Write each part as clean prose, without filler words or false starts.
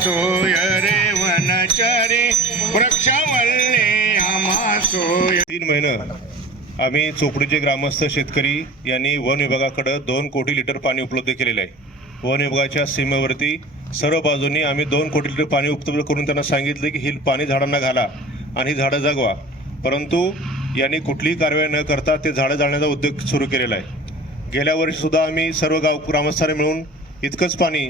सोय रे वनचरे वृक्षवल्ले आम्हा सोय. 3 महिने आम्ही चोपडीचे ग्रामस्थ शेतकरी यांनी वन विभागाकडे 2 कोटी लिटर पाणी उपलब्ध केलेले आहे. वन विभागाच्या सीमेवरती सर्व बाजूंनी आम्ही 2 कोटी लिटर पाणी उपलब्ध करून त्यांना सांगितलं की ही पाणी झाडांना घाला आणि ही झाडं जगवा. परंतु यांनी कुठलीही कारवाई न करता ते झाडं जाळण्याचा उद्योग सुरू केलेला आहे. गेल्या वर्षीसुद्धा आम्ही सर्व ग्रामस्थांनी मिळून इतकंच पाणी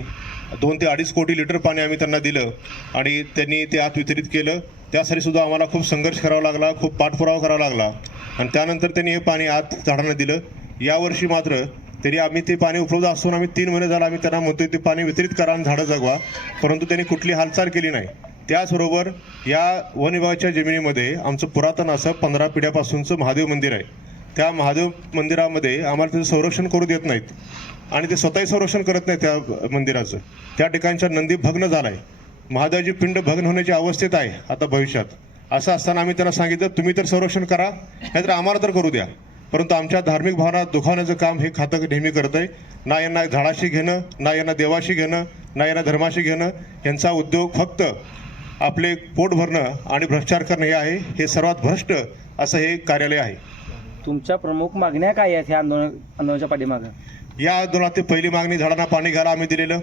2 ते 2.5 कोटी लिटर पाणी आम्ही त्यांना दिलं आणि त्यांनी ते आत वितरित केलं. त्यासाठी सुद्धा आम्हाला खूप संघर्ष करावा लागला, खूप पाठपुरावा करावा लागला आणि त्यानंतर त्यांनी हे पाणी आत झाडांना दिलं. यावर्षी मात्र तरी आम्ही ते पाणी उपलब्ध असून आम्ही 3 महिने झाला आम्ही त्यांना म्हणतोय ते पाणी वितरित करा आणि झाडं जगवा, परंतु त्यांनी कुठली हालचाल केली नाही. त्याचबरोबर या वन विभागाच्या जमिनीमध्ये आमचं पुरातन असं 15 पिढ्यापासूनचं महादेव मंदिर आहे. त्या महादेव मंदिरामध्ये आम्हाला त्याचं संरक्षण करू देत नाहीत आणि ते स्वतःही संरक्षण करत नाही त्या मंदिराचं. त्या ठिकाणच्या नंदी भग्न झाला आहे. महादेवाची पिंड भग्न होण्याची अवस्थेत आहे आता भविष्यात. असं असताना आम्ही त्यांना सांगितलं तुम्ही तर संरक्षण करा नाहीतर आम्हाला तर करू द्या, परंतु आमच्या धार्मिक भावना दुखावण्याचं काम हे खातं नेहमी करत आहे. ना यांना झाडाशी घेणं, ना यांना देवाशी घेणं, ना यांना धर्माशी घेणं. यांचा उद्योग फक्त आपले पोट भरणं आणि भ्रष्टाचार करणं हे आहे. हे सर्वात भ्रष्ट असं हे कार्यालय आहे. तुमच्या प्रमुख मागण्या काय आहेत ह्या आंदोलनाच्या पाठीमागं? या आंदोलनातील पहिली मागणी झाडांना पाणी घाला आम्ही दिलेलं.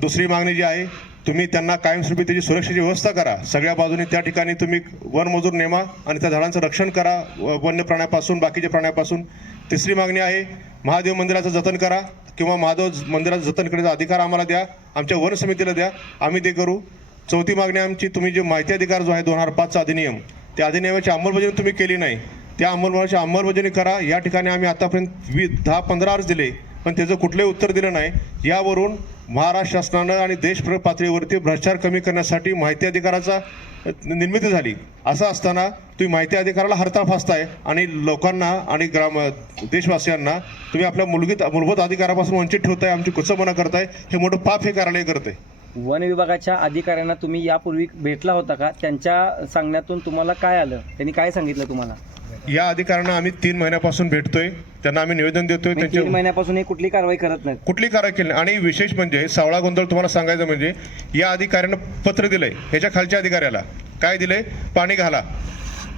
दुसरी मागणी जी आहे तुम्ही त्यांना कायमस्वरूपी त्याची सुरक्षेची व्यवस्था करा. सगळ्या बाजूने त्या ठिकाणी तुम्ही वनमजूर नेमा आणि त्या झाडांचं रक्षण करा वन्य प्राण्यापासून, बाकीच्या प्राण्यापासून. तिसरी मागणी आहे महादेव मंदिराचं जतन करा किंवा महादेव मंदिराचं जतन करण्याचा अधिकार आम्हाला द्या, आमच्या वन समितीला द्या, आम्ही ते करू. चौथी मागणी आमची तुम्ही जे माहिती अधिकार जो आहे 2005चा अधिनियम, त्या अधिनियमाची अंमलबजावणी तुम्ही केली नाही, त्या अंमलबजावणी करा. या ठिकाणी आम्ही आतापर्यंत 10-15 अर्ज दिले पण त्याचं कुठलंही उत्तर दिलं नाही. यावरून महाराष्ट्र शासनानं आणि देश पातळीवरती भ्रष्टाचार कमी करण्यासाठी माहिती अधिकाराचा निर्मिती झाली. असं असताना तुम्ही माहिती अधिकाराला हरताळ फासताय आणि लोकांना आणि देशवासियांना तुम्ही आपल्या मूलभूत अधिकारापासून वंचित ठेवताय, आमची कुचंबना करताय. हे मोठं पाप हे कार्यालय करतंय. वन विभागाच्या अधिकाऱ्यांना तुम्ही यापूर्वी भेटला होता का? त्यांच्या सांगण्यातून तुम्हाला काय आलं? त्यांनी काय सांगितलं तुम्हाला? या अधिकाऱ्यांना आम्ही 3 महिन्यापासून भेटतोय, त्यांना आम्ही निवेदन देतोय. 3 महिन्यापासून कुठली कारवाई करत नाही, कुठली कारवाई केली. आणि विशेष म्हणजे सावळा गोंधळ तुम्हाला सांगायचं म्हणजे या अधिकाऱ्यानं पत्र दिलंय ह्याच्या खालच्या अधिकाऱ्याला. काय दिलंय? पाणी घाला.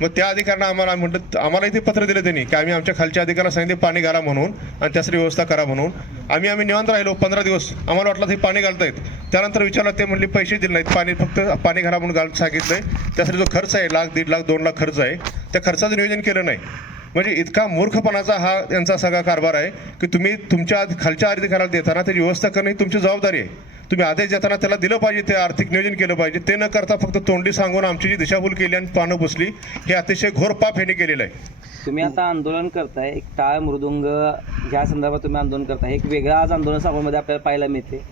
मग त्या अधिकाऱ्यांना आम्हाला म्हटलं आम्हाला इथे पत्र दिलं त्यांनी की आम्ही आमच्या खालच्या अधिकाऱ्याला सांगितले पाणी घाला म्हणून आणि त्यासाठी व्यवस्था करा म्हणून. आम्ही निवांत राहिलो 15 दिवस. आम्हाला वाटलं हे पाणी घालतायत. त्यानंतर विचारलं ते म्हणले पैसे दिले नाहीत, फक्त पाणी घाला म्हणून सांगितलंय. त्यासाठी जो खर्च आहे 1,00,000, 1.5 लाख, 2 लाख खर्च आहे, त्या खर्चाचं नियोजन केलं नाही. म्हणजे इतका मूर्खपणाचा हा त्यांचा सगळा कारभार आहे की तुम्ही तुमच्या खालच्या अधिकाऱ्याला देताना त्याची व्यवस्था करणं ही तुमची जबाबदारी आहे. तुम्ही आदेश देताना त्याला दिलं पाहिजे, ते आर्थिक नियोजन केलं पाहिजे. ते न करता फक्त तोंडी सांगून आमची जी दिशाभूल केली आणि पानं पुसली, हे अतिशय घोर पाप ह्यांनी केलेलं आहे. तुम्ही आता आंदोलन करताय, एक टाळ मृदुंग ह्या संदर्भात तुम्ही आंदोलन करताय. एक वेगळं आज आंदोलन सामोरमध्ये आपल्याला पाहायला मिळते.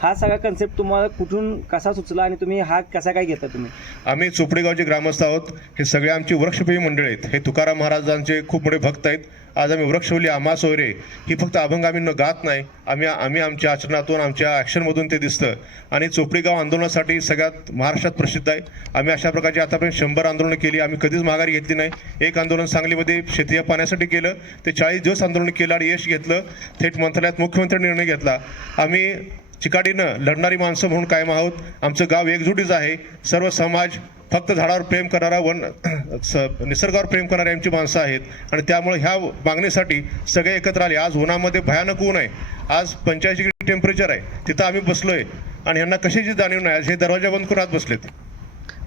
हा सगळा कन्सेप्ट तुम्हाला कुठून कसा सुचला आणि तुम्ही हा कसा काय घेता? तुम्ही आम्ही चोपडी गावचे ग्रामस्थ आहोत. हे सगळे आमची वृक्षप्रेमी मंडळी आहेत. हे तुकाराम महाराजांचे खूप मोठे भक्त आहेत. आज आम्ही वृक्षवल्ली आम्हा सोयरे ही फक्त अभंग आम्ही गात नाही, आम्ही आमच्या आचरणातून, आमच्या ॲक्शनमधून ते दिसतं. आणि चोपडी गाव आंदोलनासाठी सगळ्यात महाराष्ट्रात प्रसिद्ध आहे. आम्ही अशा प्रकारची आतापर्यंत 100 आंदोलनं केली. आम्ही कधीच माघारी घेतली नाही. एक आंदोलन सांगलीमध्ये शेतीच्या पाण्यासाठी केलं, ते 40 दिवस आंदोलन केलं आणि यश घेतलं. थेट मंत्रालयात मुख्यमंत्र्यांनी निर्णय घेतला. आम्ही चिकाटीनं लढणारी माणसं म्हणून कायम आहोत. आमचं गाव एकजुटीचं आहे. सर्व समाज फक्त झाडावर प्रेम करणारा, निसर्गावर प्रेम करणारी आमची माणसं आहेत आणि त्यामुळे ह्या मागणीसाठी सगळे एकत्र आले. आज उन्हामध्ये भयानक ऊन आहे, आज 85 डिग्री टेम्परेचर आहे. तिथं आम्ही बसलोय आणि यांना कशाची जाणीव नाही. आज हे दरवाजा बंद करून आत बसलेत.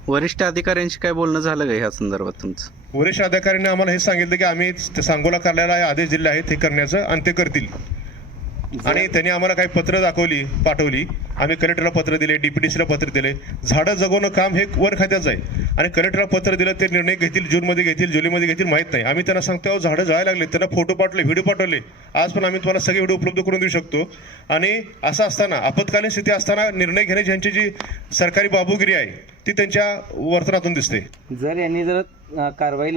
वरिष्ठ अधिकाऱ्यांशी काय बोलणं झालं का ह्या संदर्भात तुमचं? वरिष्ठ अधिकाऱ्यांनी आम्हाला हे सांगितलं की आम्ही सांगोला कार्यालयाला आदेश दिले आहेत हे करण्याचं आणि ते करतील. आणि त्यांनी आम्हाला काही पत्र पाठवली. आम्ही कलेक्टरला पत्र दिले, DPDCला पत्र दिले. झाडं जगवणं काम हे वन खात्याचं आहे आणि कलेक्टरला पत्र दिलं. ते निर्णय घेतील, जूनमध्ये घेतील, जुलैमध्ये घेतील, माहीत नाही. आम्ही त्यांना सांगतो झाडं जळायला लागले, त्यांना फोटो पाठवले, व्हिडिओ पाठवले. आज पण आम्ही तुम्हाला सगळे व्हिडिओ उपलब्ध करून देऊ शकतो. आणि असं असताना, आपत्कालीन स्थिती असताना निर्णय घेण्याची यांची जी सरकारी बाबूगिरी आहे ती त्यांच्या वर्तनातून दिसते. जर यांनी कारवाई